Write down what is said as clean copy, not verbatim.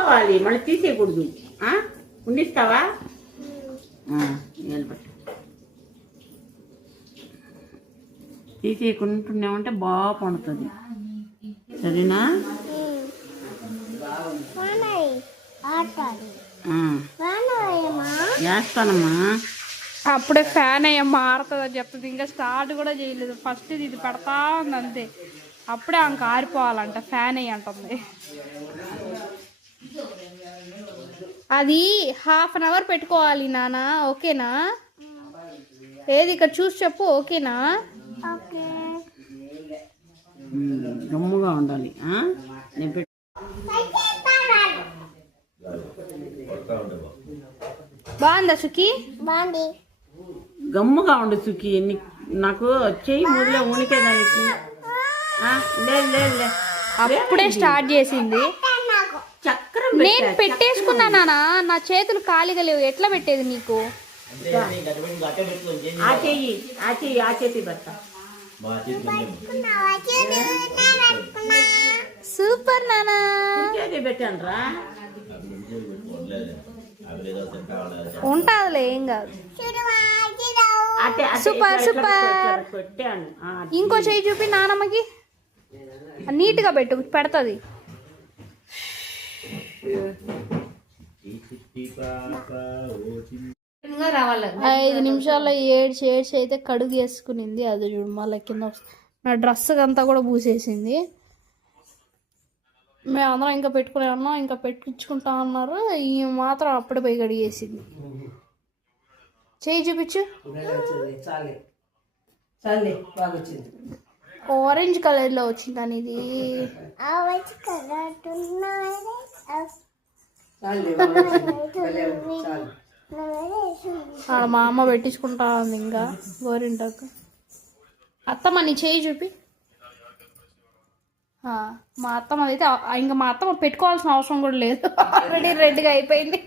ఉంచుకోవాలి, మళ్ళీ తీసేయకూడదు. ఉండిస్తావా? నిలబెట్టు. తీసేయకుంటున్నామంటే బాగా పండుతుంది. సరేనా? వేస్తానమ్మా. అప్పుడే ఫ్యాన్ అయ్యమ్మా ఆడుతుందని చెప్తుంది. ఇంకా స్టార్ట్ కూడా చేయలేదు. ఫస్ట్ ఇది పెడతా ఉంది అంతే. అప్పుడే అంక ఆరిపోవాలంట. ఫ్యాన్ అయ్యి అంటుంది. అది 1/2 అవర్ పెట్టుకోవాలి నాన్న. ఓకేనా? ఏది ఇక్కడ చూసి చెప్పు. ఓకేనా? గమ్ముగా ఉండాలి. బాగుందా సుఖి? బాగుంది. గమ్ముగా ఉండు సుఖి. నాకు చెయ్యి ముదిలే ఉనికేదానికి. లేదు అప్పుడే స్టార్ట్ చేసింది. చక్రం నేను పెట్టేసుకున్నా నాన్న. నా చేతులు ఖాళీగా లేవు. ఎట్లా పెట్టేది నీకు? ఆ చేతి భర్త. సూపర్ నానా. పెట్టాను రా. ఉంటాదులే, ఏం కాదు. Super super. పెట్టాను. ఇంకో చెయ్యి చూపి నానమ్మకి. నీట్గా పెట్టుపెడతది. 5 నిమిషాల్లో ఏడ్చి అయితే కడుగు వేసుకునింది. అది చూడు మళ్ళీ కింద నా డ్రెస్ అంతా కూడా పూసేసింది. మేమందరం ఇంకా పెట్టుకునే ఉన్నాం. ఇంకా పెట్టించుకుంటా అన్నారు. ఈ మాత్రం అప్పుడే పోయి కడిగేసింది. చేయి చూపించు. ఆరెంజ్ కలర్ లో వచ్చిందని ఇది. మా అమ్మ పెట్టించుకుంటా ఉంది ఇంకా గోరింటాకు. అత్తమ్మ నీ చేయి చూపి. మా అత్తమ్మ అయితే ఇంకా మా అత్తమ్మ పెట్టుకోవాల్సిన అవసరం కూడా లేదు. ఆల్రెడీ రెడ్గా అయిపోయింది.